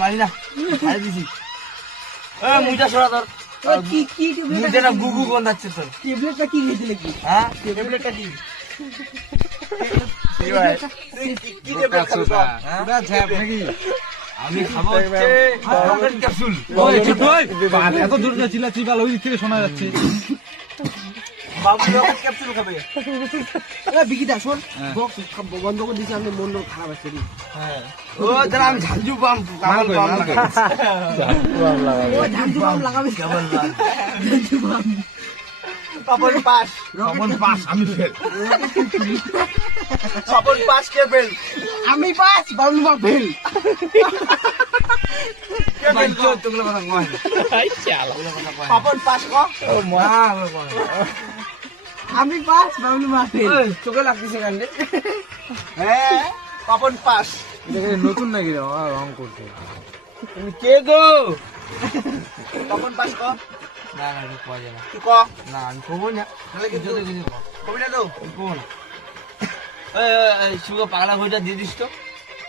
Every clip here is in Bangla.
মারি না ছাড়ে দিছি মুইটা সরা তোর কি মুইটা গুগু গন্ধাচ্ছে তোর ট্যাবলেটটা কি দিয়েছিলে কি হ্যাঁ ট্যাবলেটটা কি কি ট্যাবলেট খাবি পুরা ঝ্যাপ নাকি আমি খাবো হচ্ছে রকেট ক্যাপসুল ওই ছোট এত দূর যাচ্ছিল চিবাল ওই দিক থেকে শোনা যাচ্ছে বাবু রকেট ক্যাপসুল খাবে বিকিটা শোন বন্ধ করে দিয়েছি আমি মন খারাপ আছে হ্যাঁ ও যারা আমি ঝাঞ্জু বাম কামাল বাম ও ঝাঞ্জু বাম লাগাবে কেবল না ঝাঞ্জু বাম পাপন পাস আমি ফেল পাপন পাস কে ফেল আমি পাস বাবলু বাম ফেল কে ফেল তোগুলো কথা কয় পাপন পাস ক ও মা আমি পাস বাবলু বাম ফেল চোখে লাগতেছে কান্দে হ্যাঁ পাপন পাস নতুন নাকি রং করতে তুমি কে গো পাপন পাস ক না না এটা কয় না তুই ক না আমি কব না তাহলে কি যদি যদি কবি না তো কব না এই সুগো পাগলা ঘড়িটা দিয়ে দিস তো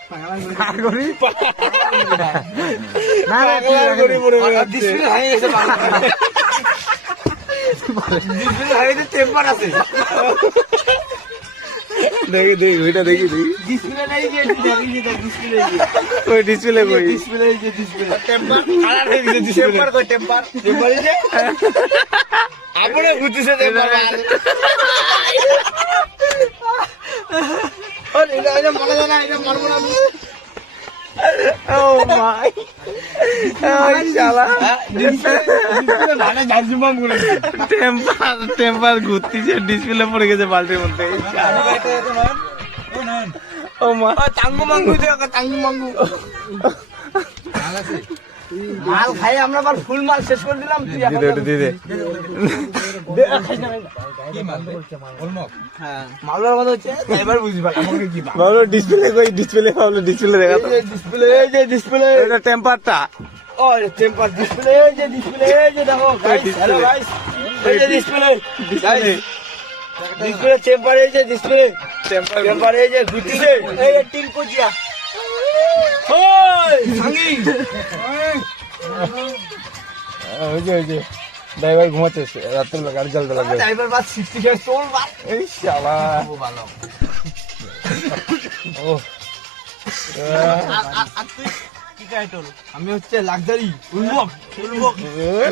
পাগলা ঘড়ি না পাগলা ঘড়ি পড়ে ডিসপ্লে হাই গেছে পাগলা ডিসপ্লে হাই গেছে টেম্পার আছে দেখি দেখি ওইটা দেখি দেখি ডিসপ্লে নাই যে দেখি যে ডিসপ্লে ওই ডিসপ্লে কই ডিসপ্লে যে ডিসপ্লে টেম্পার কালার হয়ে গেছে টেম্পার কই টেম্পার টেম্পার যে আপনি বুঝিছে টেম্পার আরে এটা মনে জানা এটা মারবো না আমি ও মাই ওই শালা মানে ঝাঞ্জু বাম গুলো টেম্পার ঘুরতিছে ডিসপ্লে পড়ে গেছে বালতির মধ্যে ও মা টাঙ্গু মাঙ্গু দে টাঙ্গু মাঙ্গু মাল খাই আমরা আবার ফুল মাল শেষ করে দিলাম তুই এখন দিদে মালদার মধ্যে হচ্ছে এবার বুঝবা আমাকে কি ভালো ডিসপ্লে কই ডিসপ্লে ভালো ডিসপ্লে দেখা তো ডিসপ্লে যে ডিসপ্লে এটা টেম্পারটা ও টেম্পার ডিসপ্লে যে ডিসপ্লে যে দেখো গাইস হ্যালো গাইস এই যে ডিসপ্লে ডিসপ্লে টেম্পার এই যে ডিসপ্লে টেম্পার এই যে ঘুরতিছে এই যে টিম কোচিয়া ওই সাঙ্গি ওই যে ড্রাইভার ঘুমাচ্ছে রাত্রে গাড়ি চালাতে লাগবে ড্রাইভার বাস 60 কে তোল বাস এই শালা ও ভালো ও কি টাইটেল আমি হচ্ছে লাক্সারি উলমক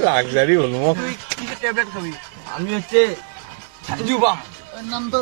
লাক্সারি উলমক তুই কি ট্যাবলেট খাবি আমি হচ্ছে ঝাঞ্জু বাম নাম তো